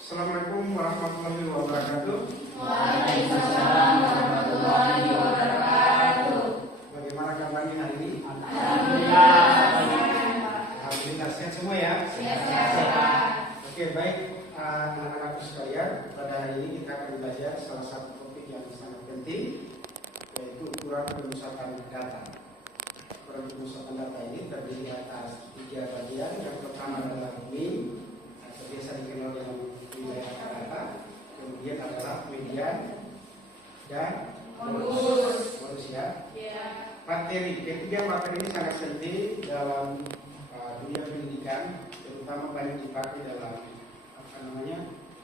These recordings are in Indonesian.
Assalamualaikum warahmatullahi wabarakatuh. Waalaikumsalam warahmatullahi wabarakatuh. Bagaimana kabarnya hari ini? Alhamdulillah. Alhamdulillah sehat semua ya? Sehat. Oke, baik anak-anakku sekalian. Pada hari ini kita akan belajar salah satu topik yang sangat penting, yaitu ukuran pemusatan data. Ukuran pemusatan data ini terdiri atas 3 bagian. Yang pertama adalah mean, atau biasa dikenal dengan nilai rata-rata. Kemudian adalah median dan modus ya. Materi ketiga materi ini sangat penting dalam dunia pendidikan, terutama banyak dipakai dalam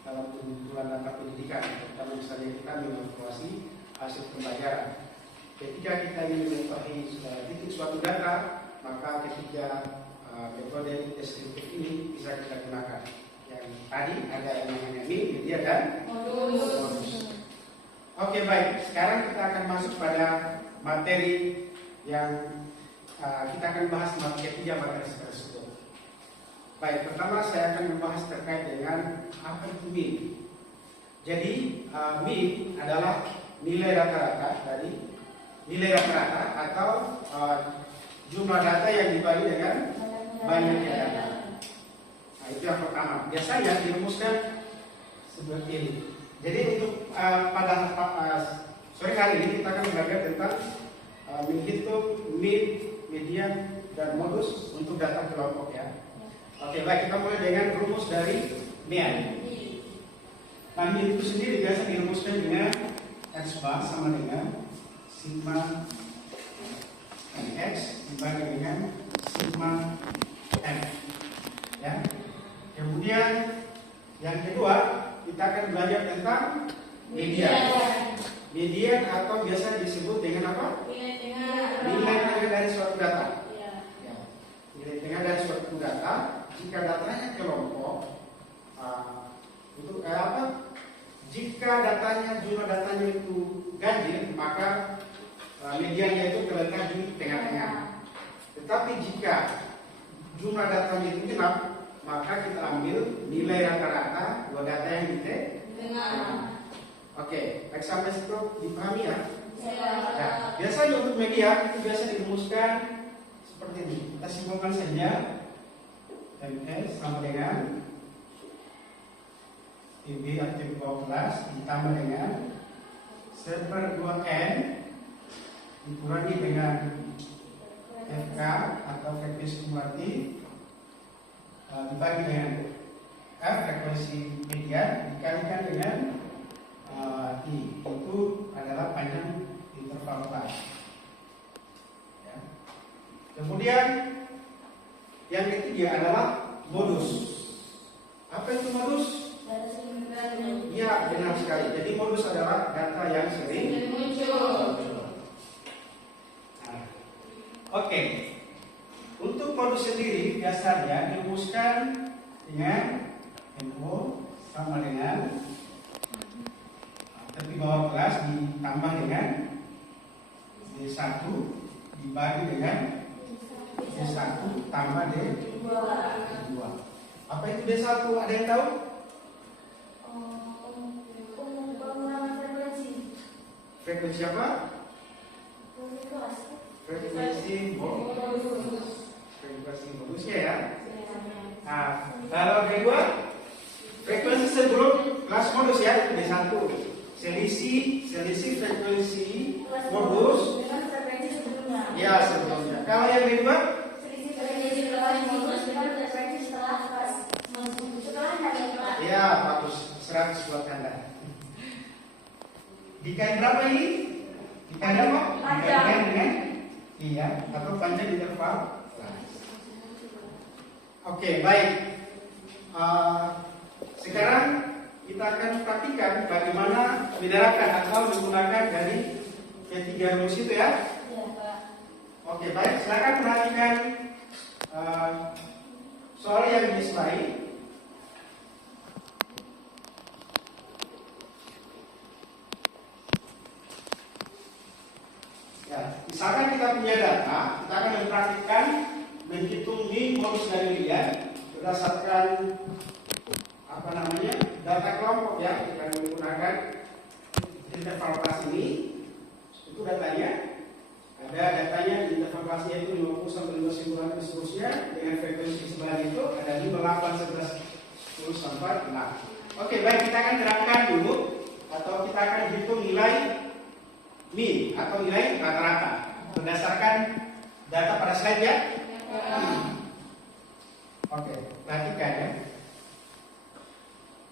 dalam pengumpulan data pendidikan, terutama misalnya kita mengevaluasi hasil pembelajaran. Ketika kita ingin mengetahui titik suatu data, maka ketiga metode deskriptif ini bisa kita gunakan. Yang tadi ada yang namanya mean, median dan modus. Oke, baik. Sekarang kita akan masuk pada materi yang kita akan bahas ketiga materi tersebut. Baik, pertama saya akan membahas terkait dengan apa itu mean. Jadi mean adalah nilai rata-rata dari nilai rata-rata atau jumlah data yang dibagi dengan banyaknya data. Nah, itu yang pertama. Biasanya dirumuskan seperti ini. Jadi untuk pada sore hari ini kita akan belajar tentang menghitung mean, median, dan modus untuk data kelompok ya. Oke, baik, kita mulai dengan rumus dari mean. Nah, mean itu sendiri biasa dirumuskan dengan X bar sama dengan sigma X dibagi dengan sigma M. Ya. Kemudian yang kedua kita akan belajar tentang median. Median atau biasa disebut dengan apa? Nilai tengah dari suatu data. Ya. Nilai tengah dari suatu data. Jika datanya kelompok, itu apa? Jika datanya jumlah datanya itu ganjil, maka mediannya itu terletak di tengah-tengah. Tetapi jika jumlah datanya itu genap, maka kita ambil nilai rata-rata dua data yang di tengah. Oke, baik sampai situ dipahami ya? Ya. Biasanya untuk median itu biasa dirumuskan seperti ini. Kita simpulkan saja. MS sama dengan PB aktif bawah kelas ditambah dengan server 2N dikurangi dengan FK atau frekuensi kumulatif dibagi dengan F frekuensi median dikalikan dengan I, itu adalah panjang interval kelas ya. Kemudian yang ketiga adalah modus. Apa itu modus? Ya, benar sekali. Jadi modus adalah data yang sering muncul. Nah, oke. Untuk modus sendiri biasanya dirumuskan dengan MO sama dengan tepi bawah kelas ditambah dengan D1 dibagi dengan D1 tambah D2. Apa itu D1? Ada yang tahu? Frekuensi apa? Frekuensi modusnya ya. Nah, kalau D2 frekuensi sebelum kelas modus ya, D1. Selisih frekuensi modus ya sebelumnya. Kalau yang D2 ya bagus, 100 buat Anda. Dikali berapa ini? Dikali apa? Dikali dengan iya atau panjang interval. Oke, baik. Sekarang kita akan praktikkan bagaimana menerapkan atau menggunakan dari ketiga rumus itu ya. Oke, baik. Silakan perhatikan soal yang di slide. Ya, misalkan kita punya data, kita akan mempraktikkan menghitung mean, modus, dan median berdasarkan data kelompok ya yang menggunakan interval kelas ini. Itu datanya. Ada datanya di interval kelasnya itu 50 sampai 59 dan seterusnya. Dengan frekuensi sebelah itu ada 5, 8, 11, 10 sampai 6. Oke, baik, kita akan terangkan dulu atau kita akan hitung nilai min atau nilai rata-rata berdasarkan data pada slide ya. Oke, perhatikan ya.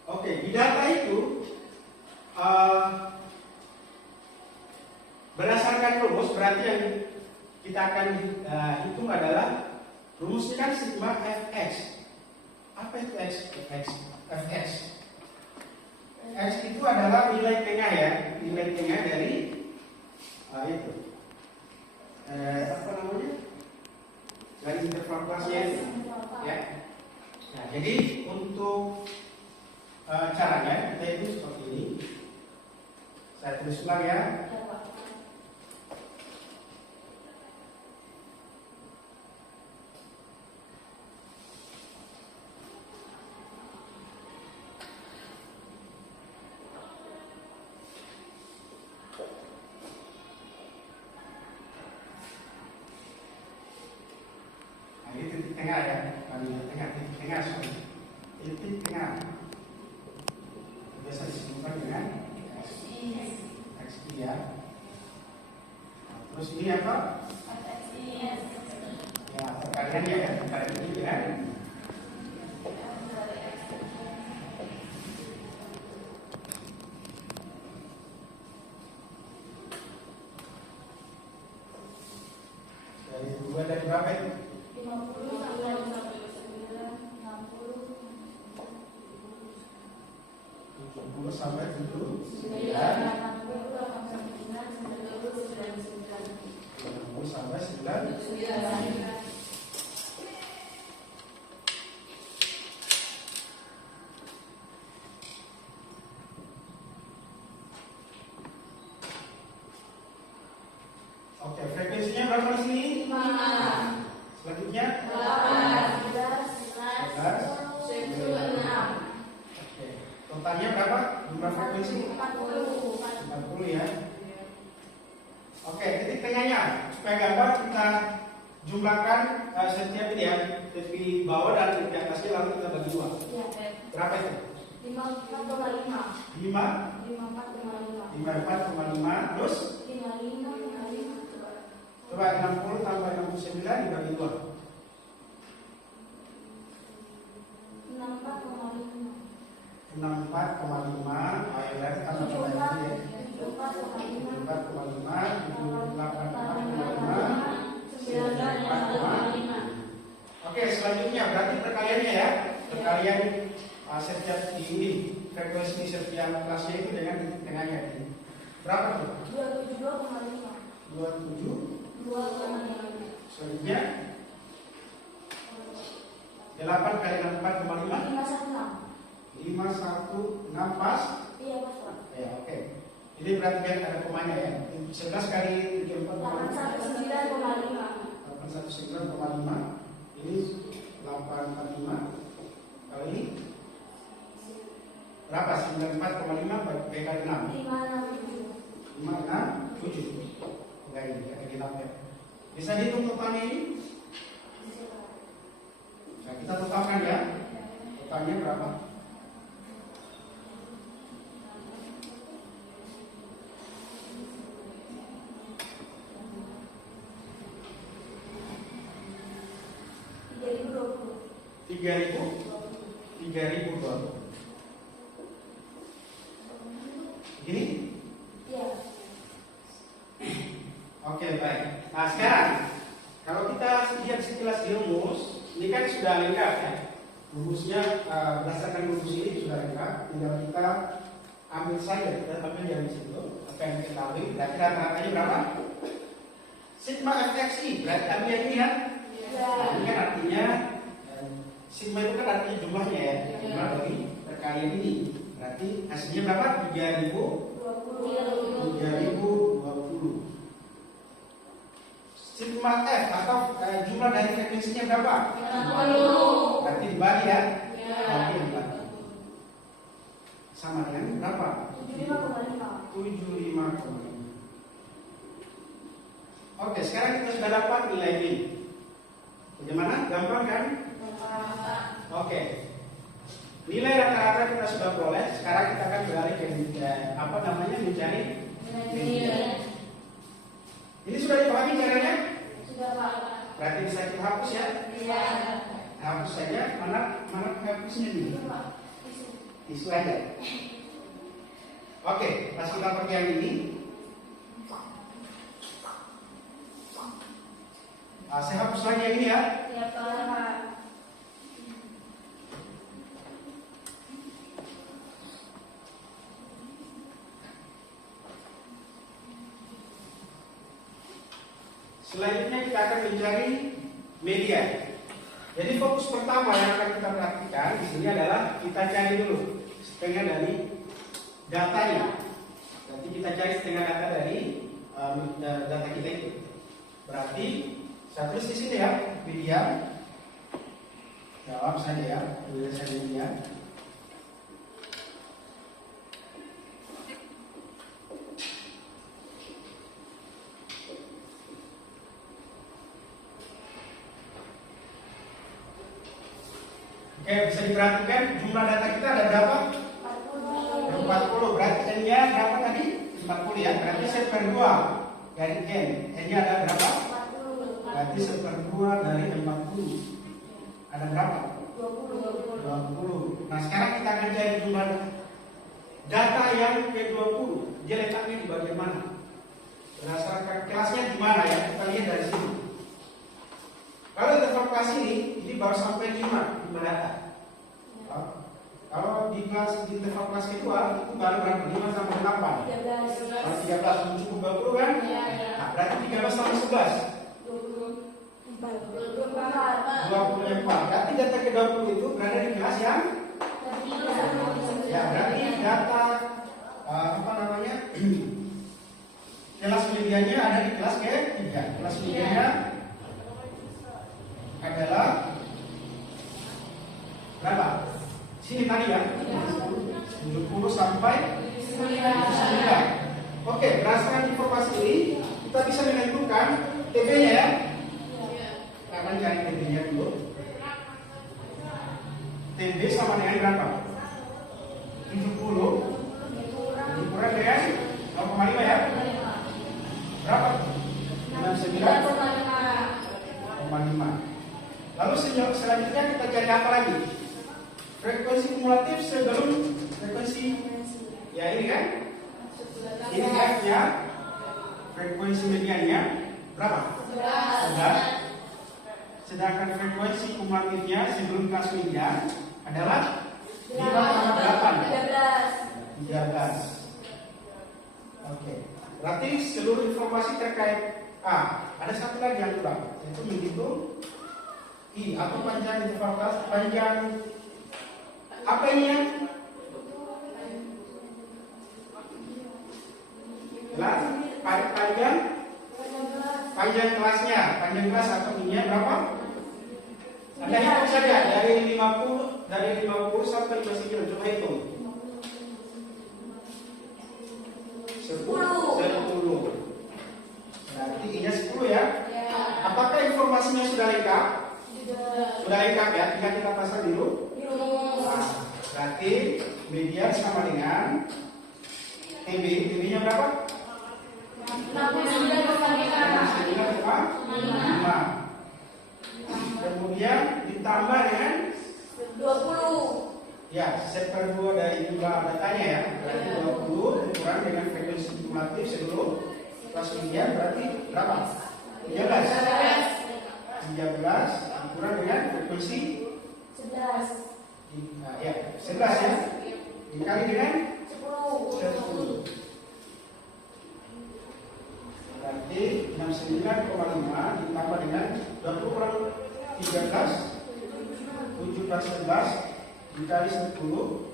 Oke, di data itu berdasarkan rumus, berarti yang kita akan hitung adalah rumusnya kan sigma fx. Apa itu fx? X itu adalah nilai tengah ya, nilai tengah dari itu apa namanya? Dari interval kelasnya itu, ya. Nah, jadi untuk caranya kita itu seperti ini. Saya tulis ulang ya. Ini titik tengah ya, titik tengah, sorry. Titik tengah biasa disebutkan dengan X ya. Nah, terus ini apa? Ya, perkaliannya ya, perkalian ini ya. Dari 2 dari berapa itu? 70 sampai 79 sampai 9. Oke, frekuensinya berapa di sini? 5. Selanjutnya 8, 11, 9. Oke, totalnya berapa? Jumlah frekuensi 40 ya. Oke, titik tengahnya supaya gampang kita jumlahkan setiap ini ya, titik bawah dan titik atasnya lalu kita bagi 2. Berapa itu? 54,5. 54,5 terus 55,5. coba 60 tambah 69 dibagi 2. 64,5. Ayo berarti tambah lagi ya. 4,5, 98,5. Oke, selanjutnya berarti perkaliannya ya. Perkalian setiap ini frekuensi setiap kelasnya itu dengan titik tengahnya ini. Berapa tuh? 27. Selanjutnya 8 kali 64,5. 516 pas? Iya, Mas. Ya, oke. Ini berarti kan ada komanya ya. 11 kali 34,5. 819,5. Ini 845 kali berapa? 94,5 bagi kali 6. 567. Enggak ini, ada di tabel. Bisa dihitung totalnya ini? Nah, kita totalkan ya. Totalnya berapa? $3.000 Gini? Iya. Oke, baik. Nah, sekarang kalau kita lihat sekilas di rumus, ini kan sudah lengkap ya. Rumusnya berdasarkan rumus ini sudah lengkap. Tinggal kita ambil saja, kita ambil yang di situ. Apa yang kita ketahui, berarti rata-ratanya berapa? Sigma fxi, berarti ambil yang ini ya. Ini kan artinya sigma itu kan artinya jumlahnya ya, jumlah dari perkalian ini. Berarti hasilnya berapa? 3020. Sigma f atau jumlah dari frekuensinya berapa? 60. Berarti dibagi ya. Ya. Oke, dibagi. sama dengan berapa? 75,5. 75,5. Oke, sekarang kita sudah dapat nilai ini. Bagaimana? Gampang kan? Oke. Nilai rata-rata kita sudah peroleh. Sekarang kita akan beralih ke mencari median. Ini sudah dipahami caranya? Sudah, Pak. Berarti bisa kita hapus ya? Iya. Hapus saja. Mana hapusnya nih? Tisu aja. Oke, pas kita pakai yang ini. Saya hapus lagi yang ini ya. Iya, Pak. Selanjutnya kita akan mencari media. Jadi fokus pertama yang akan kita perhatikan di sini adalah kita cari dulu setengah dari datanya. Nanti kita cari setengah data dari data kita itu. Berarti saya tulis di sini ya, media. Jawab saja ya, tulis saja media. Oke, bisa diperhatikan jumlah data kita ada berapa? 40. Berarti N-nya berapa tadi? 40 ya. Berarti 1/2 dari N. N-nya ada berapa? 40. Berarti 1/2 dari 40. Ada berapa? 20. Nah, sekarang kita akan cari jumlah data yang ke-20. Dia letaknya di bagian mana? Berdasarkan kelasnya di mana ya? Kita lihat dari sini. Kalau interval kelas ini baru sampai 5 data. Kalau di interval kelas kedua itu baru berapa? 5 sampai 8. 13. Kalau 13 cukup 20 kan? Iya. Nah, berarti 13 tambah 11. 24. Berarti data ke-20 itu berada di kelas yang ya, berarti data kelas medianya ada di kelas ke-3. Kelas medianya adalah berapa? Sini tadi ya. 70 sampai 9. Oke, berdasarkan informasi ini kita bisa menentukan TB-nya ya. Kita akan cari TB-nya dulu. TB sama dengan berapa? 70 dikurang dengan 0,5 ya. Berapa? 69,5. Lalu selanjutnya kita cari apa lagi? Frekuensi kumulatif sebelum frekuensi ya ini kan? Ini F-nya, frekuensi mediannya berapa? 11. Sedangkan frekuensi kumulatifnya sebelum kelas median adalah 5,8. 13. Oke. Berarti seluruh informasi terkait ada satu lagi yang kurang, yaitu menghitung I atau panjang interval kelas, panjang apa ini ya? Panjang kelasnya, panjang kelas atau I-nya berapa? Anda hitung saja dari 50 sampai 59, coba hitung. 10. Berarti I-nya 10 ya. Apakah informasinya sudah lengkap? Sudah lengkap ya, tinggal kita pasang dulu. Nah, berarti median sama dengan TB. TB-nya berapa? 69,5. Kemudian ditambah dengan 20. ya, 1/2 dari jumlah datanya ya. Berarti 20 dikurang dengan frekuensi kumulatif sebelum kelas median berarti berapa? 13 dikurang dengan frekuensi 11. ya 11 ya, dikali dengan 10. berarti 69,5 ditambah dengan 20 kurang 13, 7 per 11 dikali 10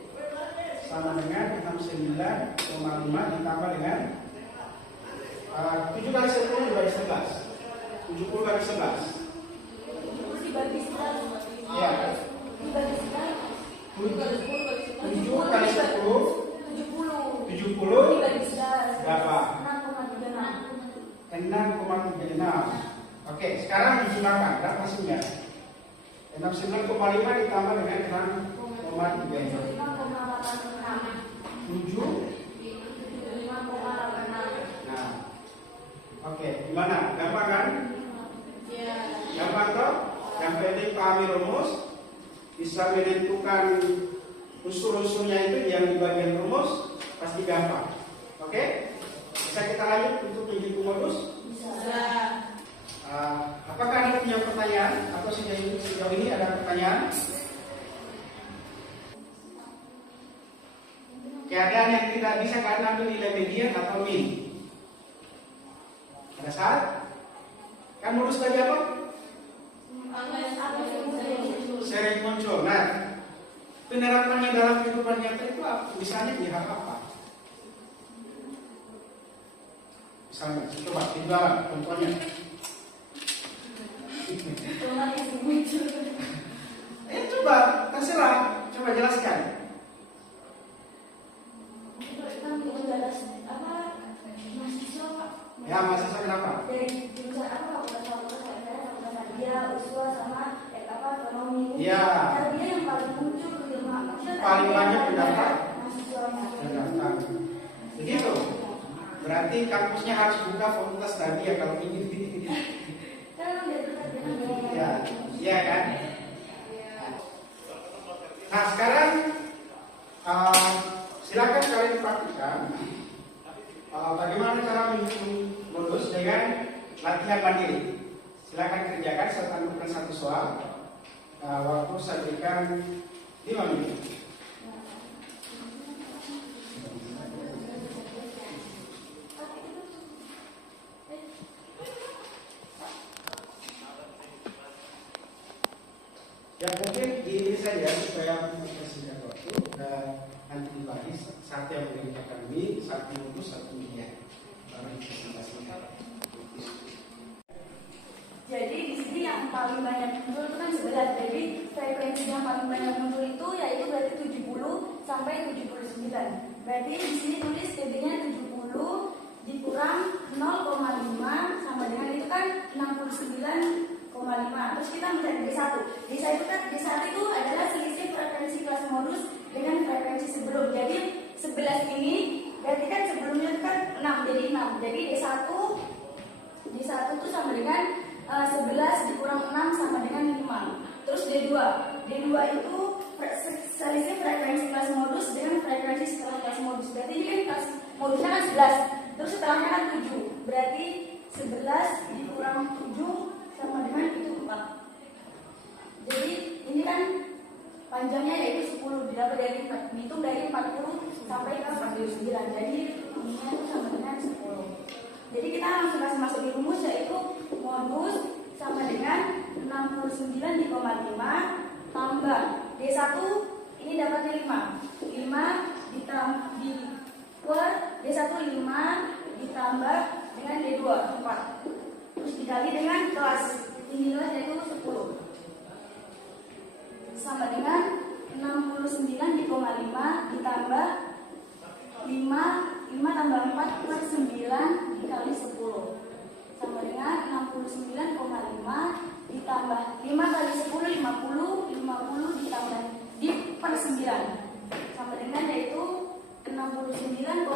sama dengan 69,5 ditambah dengan 7 kali 10 dibagi 11, 70 kali 11 Dibagi 11. ya, Dibagi 11. 7 kali 10 69,5 ditambah dengan 6,3. 7. 5,86. Nah, oke, gimana? Gampang kan? Iya. Gampang toh? Yang penting pahami rumus, bisa menentukan unsur-unsurnya itu yang di bagian rumus pasti gampang. Oke? Bisa kita lanjut untuk menjadi modus? Bisa. Apakah Anda punya pertanyaan atau sejauh ini ada pertanyaan? Keadaan yang tidak bisa kalian ambil nilai median atau min. Pada saat kan modus tadi apa? Sering muncul. Nah, penerapannya dalam kehidupan nyata itu apa? Misalnya di hal apa? Misalnya, coba dijualan contohnya. Coba, terserah. Coba jelaskan. Ya, mahasiswa kenapa? Dari jurusan apa? Dia usul sama ekonomi. Iya. Dia yang paling muncul ke Paling banyak pendaftar. mahasiswanya. Pendaftar. Begitu. Berarti kampusnya harus buka fakultas tadi ya kalau ingin. Ya, iya kan? Nah sekarang silakan kalian praktikkan bagaimana cara menyusun modus dengan latihan mandiri. Silakan kerjakan, saya tanyakan satu soal. Waktu saya berikan 5 menit. Ya mungkin ini saja supaya mempersingkat waktu dan nanti dibagi satu yang mengerjakan ini, satu modus, satu media. Baru dipresentasikan. Jadi di sini yang paling banyak muncul itu kan 11. Jadi frekuensi yang paling banyak muncul itu yaitu berarti 70 sampai 79. Berarti di sini tulis PB-nya 70 dikurang 0,5 sama dengan itu kan 69,5. Terus kita mencari D1. D1 itu adalah selisih frekuensi kelas modus dengan frekuensi sebelum. Jadi 11 ini berarti kan sebelumnya kan 6 jadi 6. Jadi D1 itu sama dengan 11 dikurang 6 sama dengan 5. Terus D2 itu selisih frekuensi kelas modus dengan frekuensi setelah kelas modus. Berarti ini kan kelas modusnya kan 11. Terus setelahnya kan 7. Berarti 11 dikurang 7 sama dengan itu 4. Jadi ini kan panjangnya yaitu 10 didapat dari dihitung dari 40 sampai ke 49. Jadi ini itu sama dengan 10. Jadi kita langsung masuk di rumus yaitu modus sama dengan 69,5 tambah D1 ini dapatnya 5 ditambah D1 5 ditambah dengan D2 4 terus dikali dengan kelas ini kelas yaitu 10 sama dengan 69,5 ditambah 5 tambah 4 per 9 dikali 10 sama dengan 69,5 ditambah 5 kali 10 50 ditambah di per 9 sama dengan yaitu 69,5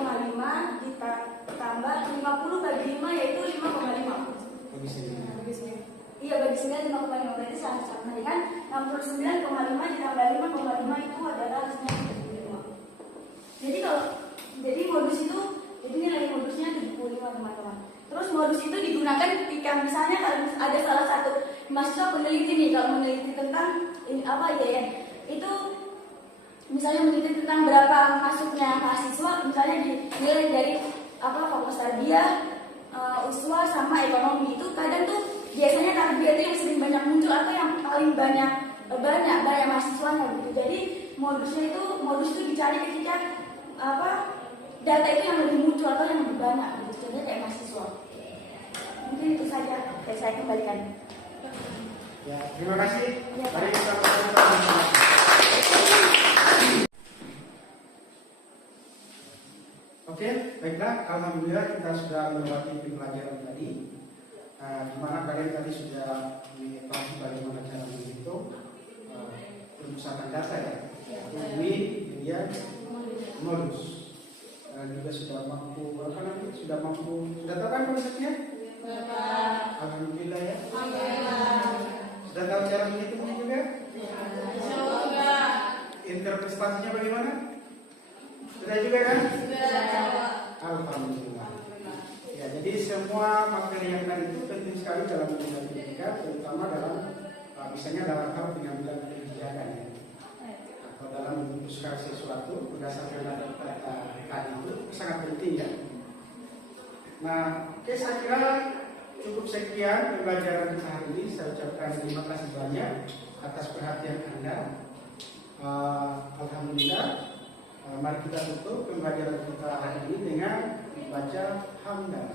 ditambah 50 bagi 5 yaitu 5,5. Iya bagi 9 5,5 berarti sama dengan 69,5 ditambah 5,5 itu adalah hasilnya 75. Jadi modus itu jadi nilai modusnya 75 teman-teman. Terus modus itu digunakan ketika misalnya kalau ada salah satu mahasiswa peneliti nih kalau meneliti tentang ini apa ya itu misalnya meneliti tentang berapa masuknya mahasiswa misalnya dinilai dari apa fakultas tarbiyah, uswa sama ekonomi itu kadang tuh biasanya tarbiyah itu yang sering banyak muncul atau yang paling banyak mahasiswanya gitu. Jadi modus itu dicari ketika apa data itu yang lebih muncul atau yang lebih banyak gitu. Contohnya kayak mahasiswa. Mungkin itu saja yang saya kembalikan. Ya, terima kasih. Ya, Mari kita Oke, baiklah. Alhamdulillah kita sudah melewati pembelajaran tadi. Di mana kalian tadi sudah mengetahui bagaimana cara menghitung. pemusatan data ya. Ini dia modus. Juga sudah mampu sudah tahu kan konsepnya? Alhamdulillah ya. Sudah tahu cara menghitungnya juga? Interpretasinya bagaimana? Sudah juga kan? Alhamdulillah. Ya, jadi semua materi yang tadi itu penting sekali dalam mengambil pendidikan, terutama dalam misalnya dalam hal pengambilan kebijakan ya. Atau dalam memutuskan sesuatu berdasarkan data tadi itu sangat penting ya. Nah, oke, saya kira cukup sekian pembelajaran kita hari ini. Saya ucapkan terima kasih banyak atas perhatian Anda. Alhamdulillah. Mari kita tutup pembelajaran kita hari ini dengan membaca hamdalah.